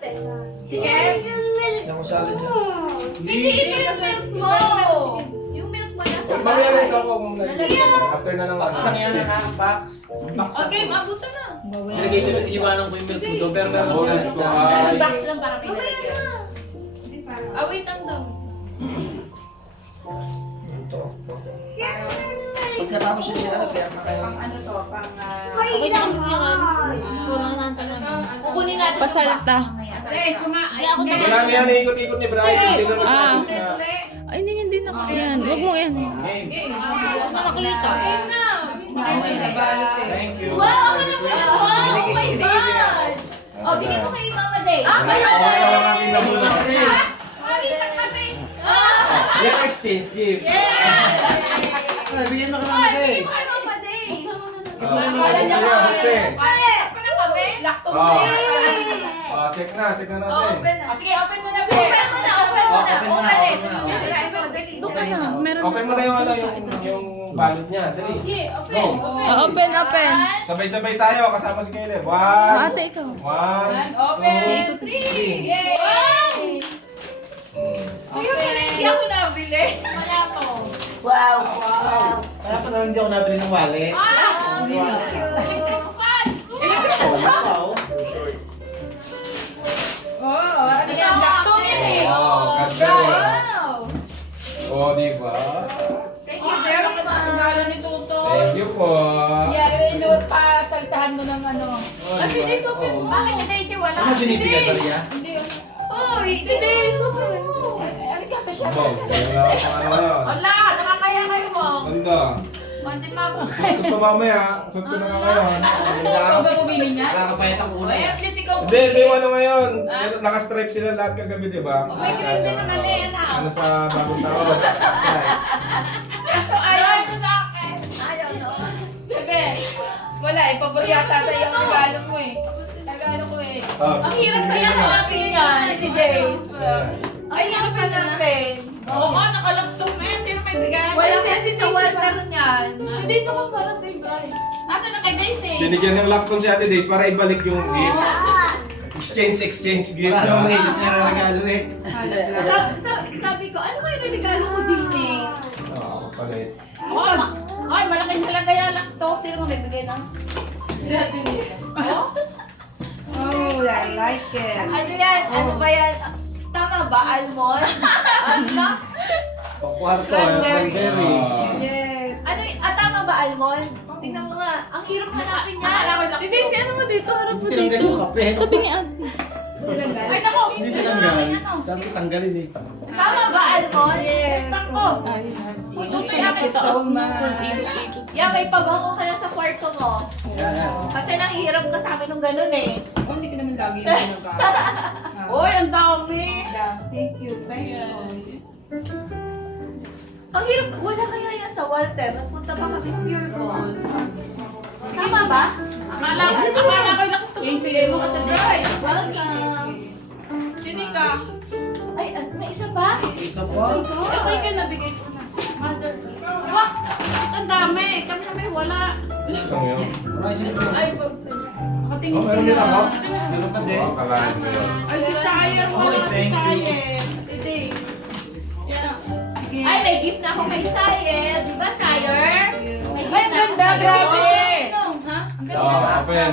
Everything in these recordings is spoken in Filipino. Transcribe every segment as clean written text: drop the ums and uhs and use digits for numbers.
Si Ken? Ako salad niya. Hindi, ito yung milk mo. Yung milk mo nasa Huwag mamaya na isa ako kung after na ng Box lang yan ha, box. Box lang. Okay, abutan na. Nilagay ko, iwanan ko yung milk ko doon, pero meron ko Bonus na ko isa. ay... Box lang para may lalagyan. Wait lang daw. Ito. Pagkatapos yung siya, kaya na kayo. Ano to? Pang... Kukunin natin. Pasalta. Ate, Marami yan, ikot-ikot ni Brian kung sino nagsasalit na. Ay, hindi na ako yan. Huwag mo yan. Game. Nakita. Game na. Thank you. Wow, ako naman. Wow, oh my God. Oh, bigyan mo kay Mama Day. Okay, ang aking namula. Yan, exchange gift. Yeah. Ay, bigyan mo ka naman Bigyan eh. mo kay Mama Day. Bukse. Check na natin. Open na. Sige, open mo na, Open Be. mo na. Open mo na. Open na. Meron Open mo na yung ano, yung balot niya. Dali. Go. Open. Sabay-sabay tayo, kasama si Caleb. Ate, ikaw. One, Open. Three. Yay! Wow! Kaya pala hindi ako nabili. Wow! Kaya pa naman hindi ako nabili ng wallet. Wow! Oh, ano yan? Ito yun eh. Wow, ganda. Wow! Oh, di ba? Thank you very much. Ang ni Tuto. Thank you po. Yeah, ilo pa saltahan mo ng ano. Oh, At hindi open mo. Bakit si Daisy wala? Ano binibigyan ba niya? Hindi. Oh, hindi. Open mo. Alit ka pa siya. Wow, wala akong ano yun. Wala, nakakaya kayo mo. Ganda. Mandi pa ako. Suot ko mamaya. Suot ko na nga ngayon. Ikaw ba bumili niya? Nakakapayat ang kulay. At least ikaw Hindi, hindi ano ngayon. Naka-stripe sila lahat kagabi, di ba? May green din naman eh, anak. Ano sa bagong taon? Kaso ayaw. Ito sa akin. Ayaw no. Bebe. Wala, ipaborito yata sa iyo ang regalo mo eh. Regalo ko eh. Ang hirap kaya hanapin yan. Hindi days. Ay, hirap hanapin. Oo, nakalagtong eh. Sino may bigay? Walang kasi sa Walter niyan. Hindi sa kong para sa Bryce. Nasaan na kay Daisy? Binigyan ng laptop si Ate Days para ibalik yung gift. Exchange gift. Para no? maisip niya na regalo eh. Sabi ko, ano kayo regalo ko din eh? Oo, palit. Ay, malaking halaga yung laptop. Sino may bigay ng? Oh, I like it. Ano yan? Ano ba yan? Tama ba? Almond? Pangkwarto, Cranberry. Yes. Ano tama ba almond? Tingnan mo nga. Ang hirap hanapin niya. Akala ko laptop. Hindi, si ano mo dito? Harap mo Tinanggal dito. yung kape. Tabi ni ate. Ay, nako. Hindi tinanggal. Sabi ko tanggalin eh. Tama ba almond? Yes. Ako. Tutoy akin so much. Yan, may pabango ka na sa kwarto mo. Kasi nanghirap ka sa akin ng ganun eh. Ako hindi ko naman lagi yung ginagamit. Oy, ang dami. Thank you. Thank you. Ang hirap, wala kaya yan sa Walter. Nagpunta pa kami Pure Gold. Tama ba? Akala ko lang ito. Yung pili mo ka to drive. Welcome. Sini ka. Ay, may isa pa? Isa pa? Okay ka na, bigay ko na. Mother. Wah, ang dami. Kami na may wala. Ito yun. Ay, pag sa'yo. Nakatingin Meron din ako. Meron pa din. Oo, kalahin mo yun. Ay, si Sayer. Wala Oy, si thank you. Sayer. It is. Ay, may gift na ako kay Sayer. Di ba, Sayer? May gift Ay, ang na ako ganda. sa'yo. Grabe. Ha? Oo, open.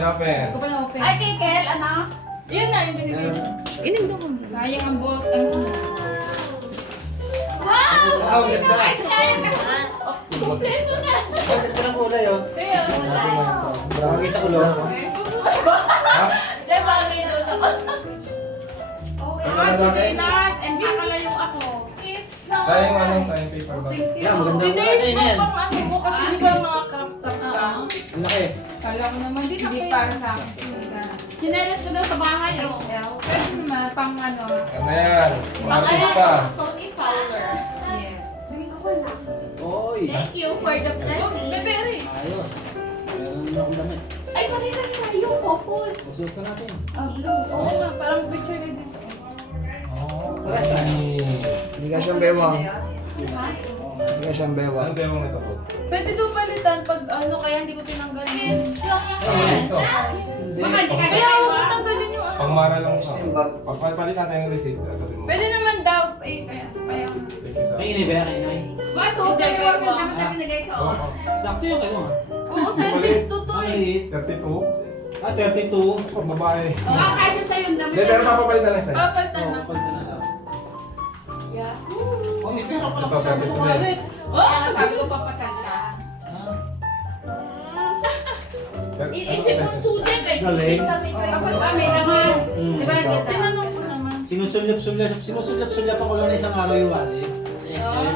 Ko pa na-open. Ay, kay Kel, anak. Yun na, yung binigay ko. Inig daw ko. Sayang ang buhok. Wow! Wow, ganda. Ay, si Sayer kasi. Kompleto na. Bakit ka ng kulay oh? Kaya, Bagay sa kulong. Kaya bagay doon ako. Ah, si Dilas. And kakalayo ako. It's so... Sayang anong sign paper ba? Thank you. Yeah, maganda. Dinays Ano mo yan? pang ano mo kasi di ba mga crop-top ka? Ang laki. Kala ko naman, hindi para sa akin. Chinelas ko daw sa bahay. SL. Pwede naman, pang ano. Ano yan? Mga Pang artista. ano, Tony Fowler. Yes. Oy. Thank you for the blessing. Ayos. Meron na akong damit. Ay, parehas tayo, Popol. Susuot ka natin. Oo nga, parang picture na dito. Paras tayo. Hindi ka siyang bewang. Ha? Hindi ka siyang bewang. Ano ba yung ito po? Pwede doon palitan pag ano, kaya hindi ko tinanggalin. Ah, ito. Baka hindi kasi Kaya kayo ako tanggalin yung Pangmara lang Gusto siya. yung bag. Pagpalit natin yung receipt. Tabi mo. Pwede naman daw. Ay, ayaw. Thank you, sir. Ay, ini ba? Ay. Mas, okay, yung dapat na binigay ko. Oo. Sakto yung ano ah. Oo, 32 to eh. Maliit. 32. Ah, 32. Pag babae. Ah, kasi sa'yo yung damit. Hindi, pero papapalit na lang sa'yo. Papalitan Oo, na. kapalitan na lang. Yeah. Oh, may pera pala Ito, ko sa sabi mga ko wallet. Oh, sabi ko papasal ka. Isipon suya guys. Galing. Kapag kami naman. Mm. Di ba, ganda? Tinanong ko naman. Sinusulyap ako lang na isang araw yung wallet. Sa SM.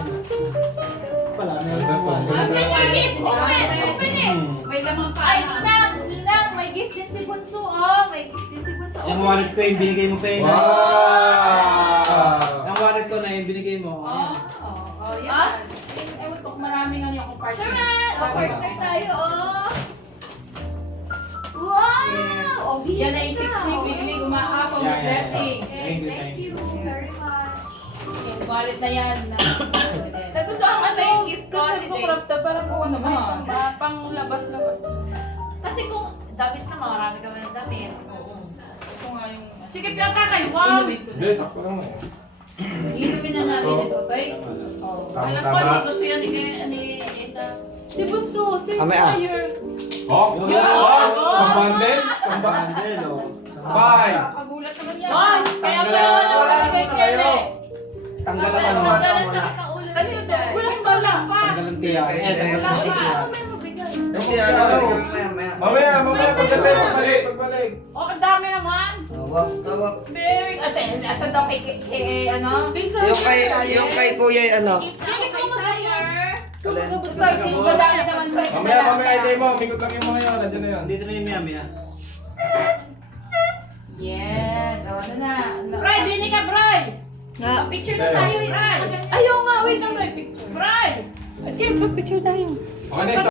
Pala, meron yung wallet. May gift. Open it. May lamang pa. Ay, Ninang. May gift din si Bunso. Oh, may gift din si Bunso. Yung wallet ko yung binigay mo pa yun. Wow! Yung wallet ko na yung binigay mo. Oh, yan. Ewan ko kung maraming ano yung compartment. Tara! Partner tayo, oh. Wow! Oh, Yan ay siksik, biglig, umahapon with blessing. Thank you very much. Yung wallet na yan. Nagustuhan ko na yung gift ko. Kasi ko crop top, parang Oo naman. pang labas-labas. Kasi kung damit na marami kami ng damit. Ito nga yung... Sige, piyata kayo. Wow! Hindi, sakto lang eh. Inumin na natin ito, bay. Alam ko, hindi gusto yan ni Isa. Si Bunso, si Amaya. Sire. Oh! Oh! Isang bundle? Isang bundle? Bandel, oh. Bye! Kagulat naman yan. Wow! Kaya pa naman ako bigay kayo. Tanggalan ka Ang naman. dalan sa kitang ulo ni Kanino to? Dad. Walang bala. Tanggalan tiya. Tanggalan Wala sa pa. tiya. May mabigay. Kasi ano, maya. Mamaya, pagdating, pagbalik. Oh, ang dami naman. Tawag. Very... Asa daw kay ano? Kay Yung kay kuya yung ano. Kaya ko mag-hire. Gusto, sis, madami naman ba? Mamaya, hindi mo. Mikot lang yung mga yun. Nandiyan na yun. Dito na yung maya-maya. Yes, ano na. Bray, dini ka, Bray! Picture na tayo. Bray! Ayaw nga, wait lang, may picture. Bray! Okay, pa-picture tayo. Okay,